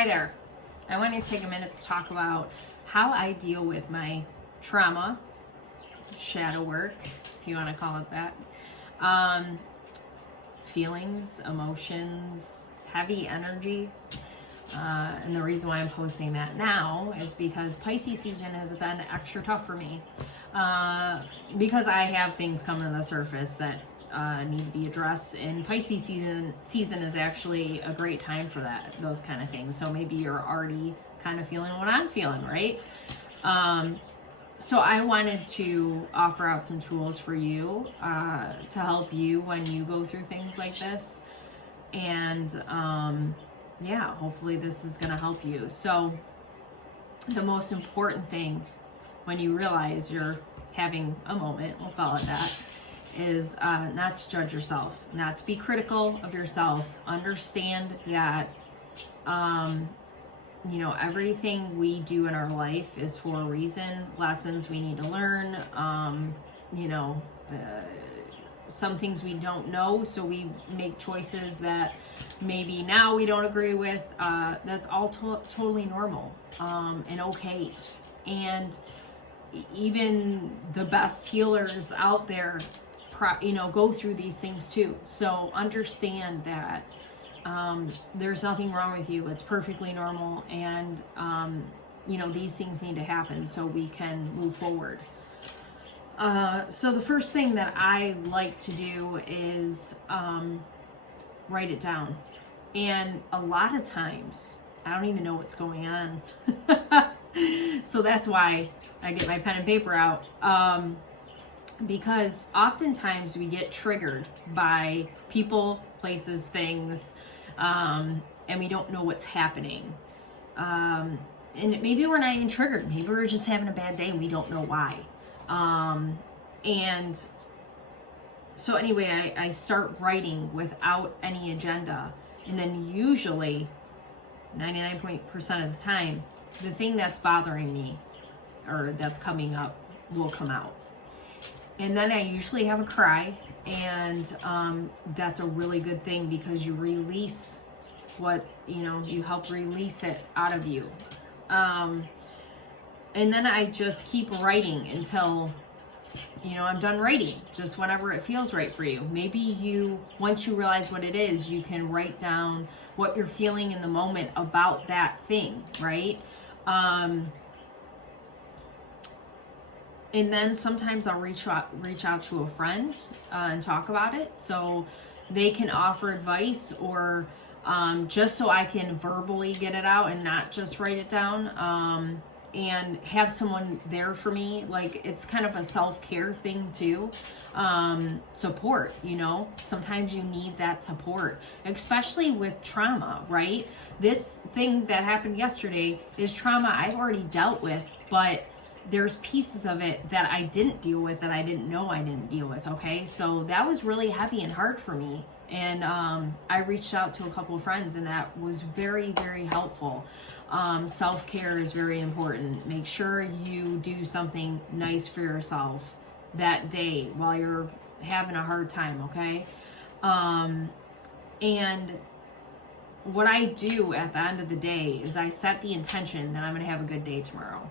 Hi there. I want to take a minute to talk about how I deal with my trauma, shadow work, if you want to call it that, feelings, emotions, heavy energy. And the reason why I'm posting that now is because Pisces season has been extra tough for me. Because I have things coming to the surface that need to be addressed, and Pisces season is actually a great time for those kind of things. So maybe you're already kind of feeling what I'm feeling, right? So I wanted to offer out some tools for you to help you when you go through things like this, and yeah, hopefully this is going to help you. So the most important thing when you realize you're having a moment, we'll call it that, is not to judge yourself, not to be critical of yourself. Understand that, everything we do in our life is for a reason. Lessons we need to learn, some things we don't know, so we make choices that maybe now we don't agree with. That's all totally normal and okay. And even the best healers out there go through these things too. So understand that there's nothing wrong with you. It's perfectly normal, and these things need to happen so we can move forward. So the first thing that I like to do is write it down. And a lot of times I don't even know what's going on. So that's why I get my pen and paper out. Because oftentimes we get triggered by people, places, things, and we don't know what's happening. And maybe we're not even triggered. Maybe we're just having a bad day and we don't know why. And so anyway, I start writing without any agenda. And then usually 99% of the time, the thing that's bothering me or that's coming up will come out. And then I usually have a cry, and that's a really good thing because you release what, you help release it out of you. And then I just keep writing until, I'm done writing, just whenever it feels right for you. Maybe once you realize what it is, you can write down what you're feeling in the moment about that thing, right? And then sometimes I'll reach out to a friend and talk about it so they can offer advice, or just so I can verbally get it out and not just write it down, and have someone there for me. Like, it's kind of a self-care thing too. Support, sometimes you need that support, especially with trauma, right? This thing that happened yesterday is trauma I've already dealt with, but there's pieces of it that I didn't deal with that I didn't know I didn't deal with, okay? So that was really heavy and hard for me. And I reached out to a couple of friends, and that was very, very helpful. Self-care is very important. Make sure you do something nice for yourself that day while you're having a hard time, okay? And what I do at the end of the day is I set the intention that I'm going to have a good day tomorrow.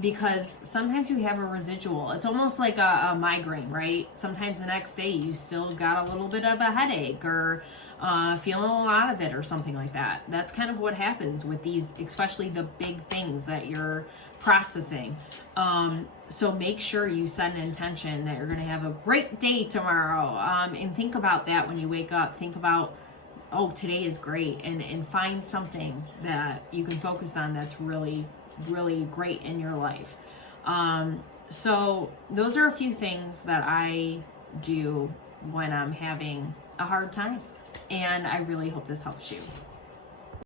Because sometimes you have a residual. It's almost like a migraine, right? Sometimes the next day you still got a little bit of a headache, or feeling a lot of it, or something like that. That's kind of what happens with these, especially the big things that you're processing. So make sure you set an intention that you're going to have a great day tomorrow. And think about that when you wake up. Think about, oh, today is great, and find something that you can focus on that's really great in your life. So those are a few things that I do when I'm having a hard time, and I really hope this helps you.